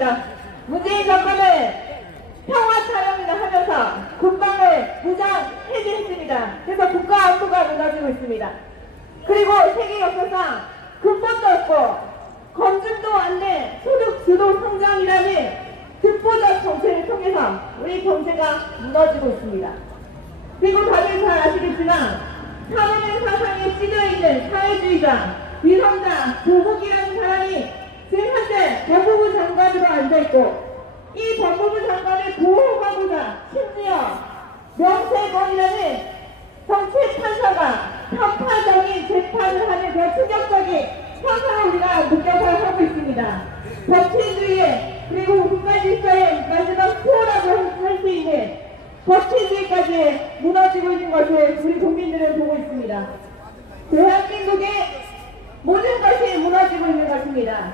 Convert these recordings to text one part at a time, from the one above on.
있습니다. 문재인 정권을 평화 타령이나 하면서 국방을 무장해제했습니다. 그래서 국가 안보가 무너지고 있습니다. 그리고 세계 역사상 금방도 없고 검증도 않는 소득 주도 성장이라는 듣보적 정책을 통해서 우리 경제가 무너지고 있습니다. 그리고 다들 잘 아시겠지만 사회의 사상에 찢어있는 사회주의자, 위성자 조국이라는 사람이 지금 현재 법무부 장관으로 앉아있고 이 법무부 장관을 보호하고자 심지어 명세권이라는 정치 판사가 편파적인 재판을 하는 그런 충격적인 현상을 우리가 느껴서 하고 있습니다. 법치주의 그리고 국가 질서의 마지막 수호라고 할 수 있는 법치주의까지 무너지고 있는 것을 우리 국민들은 보고 있습니다. 대한민국의 모든 것이 무너지고 있는 것입니다.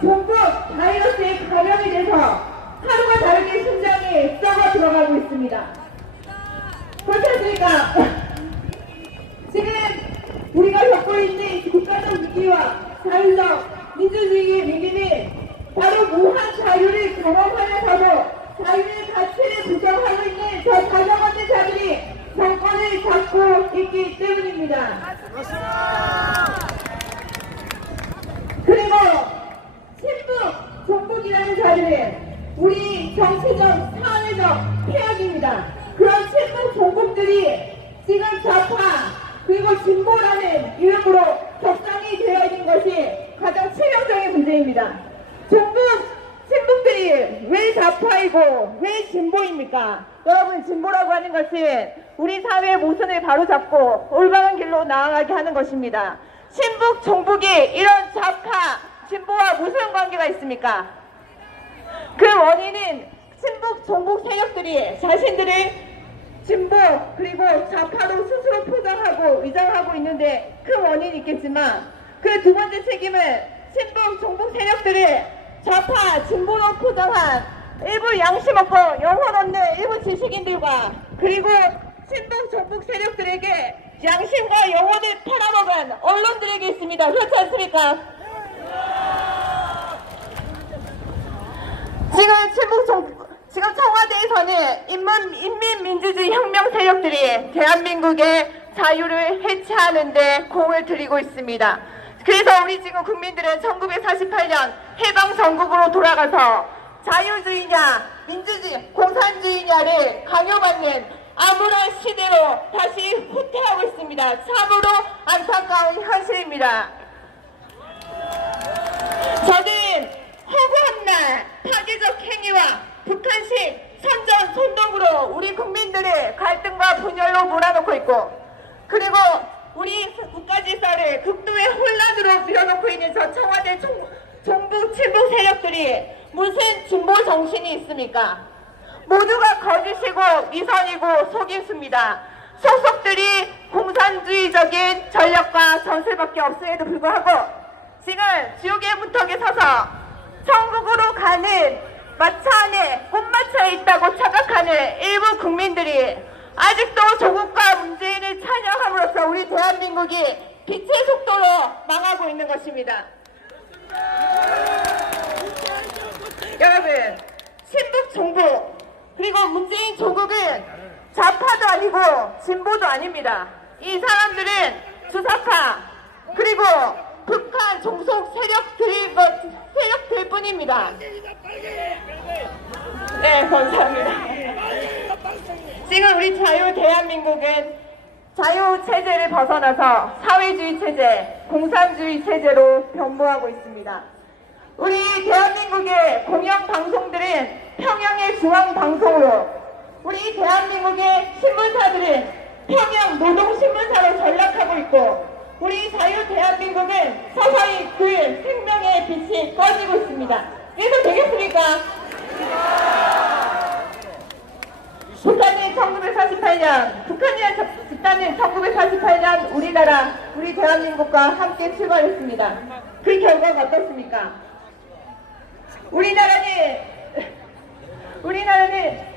종북 바이러스에 감염이 돼서 하루가 다르게 심장이 썩어 들어가고 있습니다. 그렇지 않습니까? 지금 우리가 겪고 있는 국가적 위기와 자유적 민주주의의 위기는 바로 무한 자유를 경험하면서도 자유의 가치를 부정하고 있는 저 없는 자들이 정권을 잡고 있기 때문입니다. 그리고 종북이라는 자들은 우리 정치적, 사회적 폐악입니다. 그런 신북, 종북들이 지금 좌파 그리고 진보라는 이름으로 적당히 되어 있는 것이 가장 치명적인 문제입니다. 종북, 신북들이 왜 좌파이고 왜 진보입니까? 여러분 진보라고 하는 것은 우리 사회의 모순을 바로잡고 올바른 길로 나아가게 하는 것입니다. 신북, 종북이 이런 좌파, 진보와 무슨 관계가 있습니까? 그 원인은 신북, 종북 세력들이 자신들을 진보 그리고 좌파로 스스로 포장하고 위장하고 있는데 그 원인이 있겠지만 그 두 번째 책임은 신북, 종북 세력들을 좌파, 진보로 포장한 일부 양심 없고 영혼 없는 일부 지식인들과 그리고 신북, 종북 세력들에게 양심과 영혼을 팔아먹은 언론들에게 있습니다. 그렇지 않습니까? 지금 친북 정, 지금 청와대에서는 인민, 인민민주주의 혁명 세력들이 대한민국의 자유를 해체하는데 공을 들이고 있습니다. 그래서 우리 지금 국민들은 1948년 해방 전국으로 돌아가서 자유주의냐 민주주의 공산주의냐를 강요받는 암울한 시대로 다시 후퇴하고 있습니다. 참으로 안타까운 현실입니다. 저는 허구한 날 파괴적 행위와 북한식 선전 선동으로 우리 국민들의 갈등과 분열로 몰아넣고 있고 그리고 우리 국가 질서를 극도의 혼란으로 밀어넣고 있는 저 청와대 종, 종북 친북 세력들이 무슨 진보 정신이 있습니까? 모두가 거짓이고 위선이고 속임수입니다. 소속들이 공산주의적인 전략과 전술밖에 없음에도 불구하고 지금 지옥의 문턱에 서서 천국으로 가는 마차 안에 꽃마차에 있다고 착각하는 일부 국민들이 아직도 조국과 문재인을 찬양함으로써 우리 대한민국이 빛의 속도로 망하고 있는 것입니다. 여러분, 신북 종북 그리고 문재인 조국은 좌파도 아니고 진보도 아닙니다. 이 사람들은 주사파 그리고 북한 종속 세력들일 것 세력들 뿐입니다. 네, 감사합니다. 지금 우리 자유 대한민국은 자유 체제를 벗어나서 사회주의 체제, 공산주의 체제로 변모하고 있습니다. 우리 대한민국의 공영 방송들은 평양의 중앙 방송으로, 우리 대한민국의 신문사들은 평양 노동신문사로 전락하고 있고, 우리 자유 대한민국은 서서히 그 생명의 빛이 꺼지고 있습니다. 이래서 되겠습니까? 북한이 1948년, 북한이란 저- 집단은 1948년 우리나라, 우리 대한민국과 함께 출발했습니다. 그 결과가 어떻습니까? 우리나라는, 우리나라는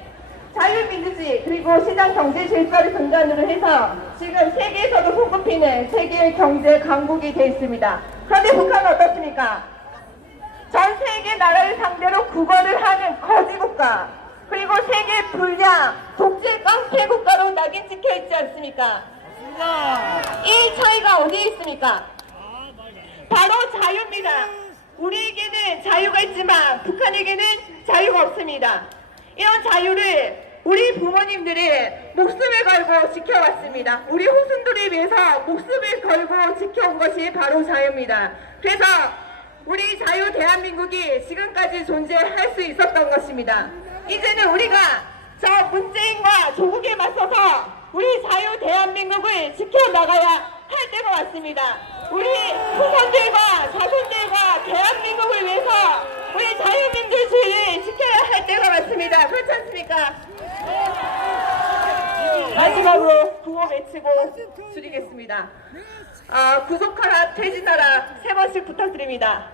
자유민주주의 그리고 시장 경제 질서를 근간으로 해서 지금 세계에서도 손꼽히는 세계 경제 강국이 되어 있습니다. 그런데 북한은 어떻습니까? 전 세계 나라를 상대로 국어를 하는 거지 국가, 그리고 세계 불량, 독재 깡패 국가로 낙인 찍혀 있지 않습니까? 이 차이가 어디에 있습니까? 바로 자유입니다. 우리에게는 자유가 있지만 북한에게는 자유가 없습니다. 이런 자유를 우리 부모님들이 목숨을 걸고 지켜왔습니다. 우리 후손들을 위해서 목숨을 걸고 지켜온 것이 바로 자유입니다. 그래서 우리 자유 대한민국이 지금까지 존재할 수 있었던 것입니다. 이제는 우리가 저 문재인과 조국에 맞서서 우리 자유 대한민국을 지켜나가야 할 때가 왔습니다. 우리 후손들과 자손들과 대한민국을 위해서 우리 자유민주주의 지켜야 할 때가 왔습니다. 그렇지 않습니까? 마지막으로 구호 외치고 줄이겠습니다. 아, 구속하라, 퇴진하라 세 번씩 부탁드립니다.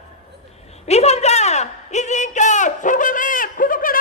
위선자, 이중인격, 조금을 구속하라!